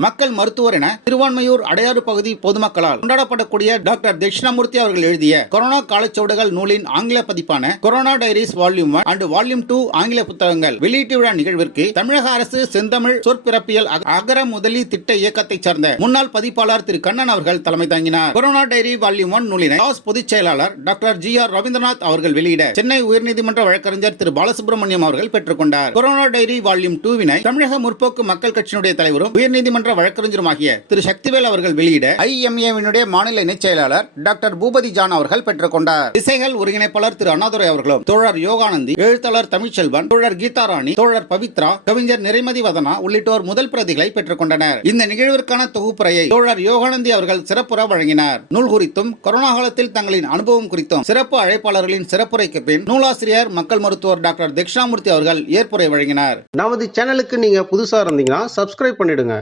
மக்கள் மருத்துவர் என திருவான்மையூர் அடையாறு பகுதி பொதுமக்களால் கொண்டாடப்படக்கூடிய டாக்டர் தட்சிணாமூர்த்தி அவர்கள் எழுதிய கொரோனா காலச்சுவடுகள் நூலின் ஆங்கில பதிப்பான corona diaries volume one and volume two ஆங்கில புத்தகங்கள் வெளியீட்டு விழா நிகழ்விற்கு தமிழக அரசு செந்தமிழ் சொற்பிறப்பியல் அகர முதலி திட்ட இயக்கத்தை சார்ந்த முன்னாள் பதிப்பாளர் திரு கண்ணன் அவர்கள் தலைமை தாங்கினார். கொரோனா டைரி வால்யூம் ஒன் நூலினை பொதுச் செயலாளர் டாக்டர் ஜி ஆர் ரவீந்திரநாத் அவர்கள் வெளியிட சென்னை உயர்நீதிமன்ற வழக்கறிஞர் திரு பாலசுப்ரமணியம் அவர்கள் பெற்றுக்கொண்டார் கொரோனா டைரி வால்யூம் டூவினை தமிழக முற்போக்கு மக்கள் கட்சியினுடைய தலைவரும் உயர்நீதிமன்ற வழக்கறிஞருமாகிய திரு சக்திவேல் அவர்கள் வெளியிட ஐஎம்ஏவினுடைய மாநில இணைச் செயலாளர் டாக்டர் பூபதி ஜான் அவர்கள் பெற்றுக்கொண்டார். இசைகள் ஒருங்கிணைப்பாளர் திரு அண்ணாதுரை அவர்களும் தோழர் யோகானந்தி எழுத்தாளர் தமிழ்ச்செல்வன் தோழர் கீதாராணி தோழர் பவித்ரா கவிஞர் நிறைமதி வதனா உள்ளிட்டோர் முதல் பிரதிகளை பெற்றுக்கொண்டனர். இந்த நிகழ்விற்கான தொகுப்புரையை தோழர் யோகானந்தி அவர்கள் சிறப்புற வழங்கினார். நூல் குறித்தும் கொரோனா காலத்தில் தங்களின் அனுபவம் குறித்தும் சிறப்பு அழைப்பாளர்களின் சிறப்புரைக்கு பின் நூலாசிரியர் மக்கள் மருத்துவர் டாக்டர் தட்சிணாமூர்த்தி அவர்கள் ஏற்புரை வழங்கினார். நமது சேனலுக்கு நீங்க புதுசா இருந்தீங்கன்னா சப்ஸ்கிரைப் பண்ணிடுங்க.